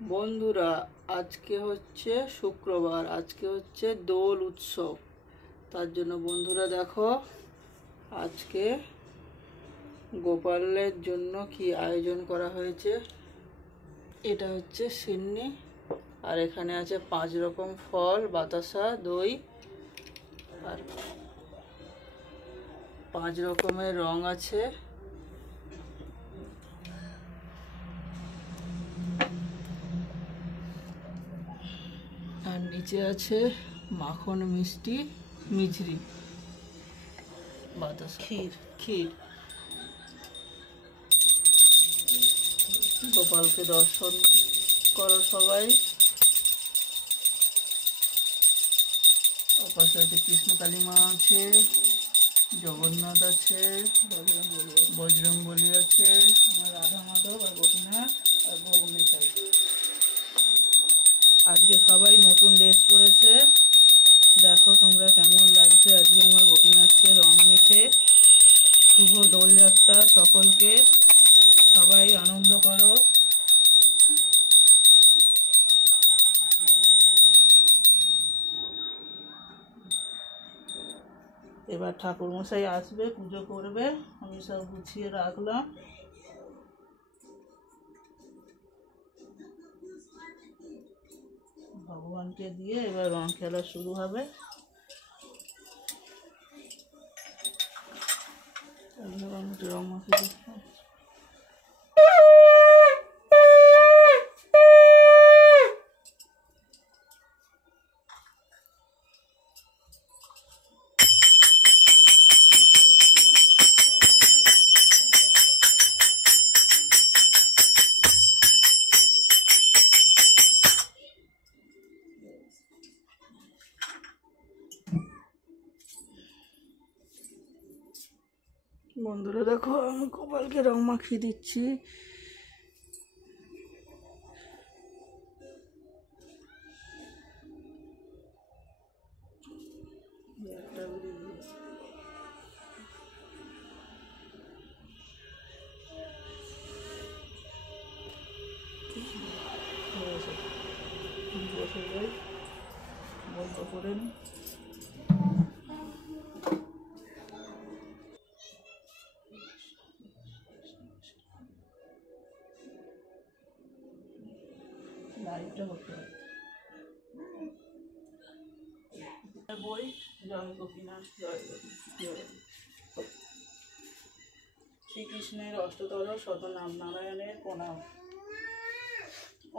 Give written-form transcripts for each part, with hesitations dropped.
বন্ধুরা, আজকে হচ্ছে শুক্রবার, আজকে হচ্ছে দোল উৎসব। তার জন্য বন্ধুরা দেখো আজকে গোপালের জন্য কি আয়োজন করা হয়েছে। এটা হচ্ছে সিন্নি, আর এখানে আছে 5 রকম ফল, বাতাসা, দই, আর 5 রকমের রং আছে। আর নিচে আছে মাখন, মিষ্টি, মিছরি, বাতাসা, ক্ষীর। গোপালকে দর্শন করো সবাই। ওপাশে আছে কৃষ্ণকালী মা আছে, জগন্নাথ আছে, বজরংবলী আছে, আমার রাধা মাধব আর গোপীনাথ আর ভুবনেশ্বর। আজকে সবাই নতুন ড্রেস পরেছে, দেখো তোমরা কেমন লাগছে আজকে আমার গোপীনাথকে রং মেখে। শুভ দোলযাত্রা সকলকে, সবাই আনন্দ করো। এবার ঠাকুরমশাই আসবে, পুজো করবে, আমি সব গুছিয়ে রাখলাম। ভগবানকে দিয়ে এবার রং খেলা শুরু হবে। রং মাখিয়ে দিচ্ছি। বন্ধুরা দেখো আমি গোপালকে রং মাখিয়ে দিচ্ছি। বসে যাই, গল্প করে নি। লাইটটা করতে হবে। বই জয় গোপীনাথ, জয় গোপীনাথ। শ্রীকৃষ্ণের অষ্টতর শতনাম, নারায়ণের প্রণাম।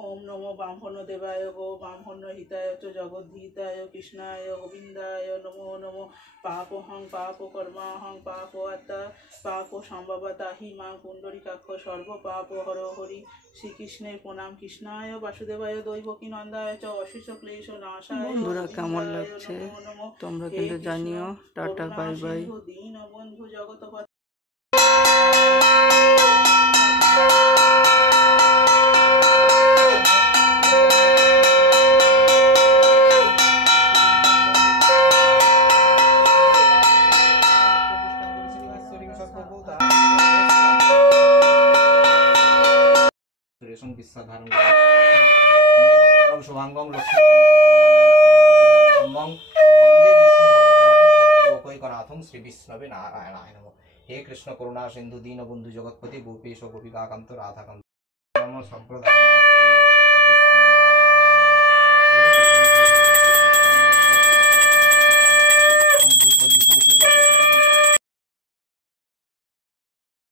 ওম নমো ব্রাহ্মণ দেবায় গো ব্রাহ্মণ হিতায় চ জগদ্ধিতায় কৃষ্ণায় গোবিন্দায় নমো নমো। পাপহং পাপ কর্মাহং পাপ আত্মা পাপ সম্ভবতা হি মা পুণ্ডরীকাক্ষ সর্ব পাপ হর হরি। শ্রীকৃষ্ণের প্রণাম। কৃষ্ণায় বাসুদেবায় দৈবকী নন্দায় চ অশেষ ক্লেশ নাশায়। বন্ধুরা কেমন লাগছে তোমরা কিন্তু জানিও। Tata, bye bye. দীন বন্ধু জগৎ বিশ্বাধারণ শুভাঙ্গম লক্ষ্মীকনাথং শ্রী বিষ্ণবে নারায়ণায় নমঃ। হে কৃষ্ণ করুণা সিন্ধু দীনবন্ধু জগৎপতি গোপেশ গোপিকাকান্ত রাধাকান্ত সম্প্রদায়।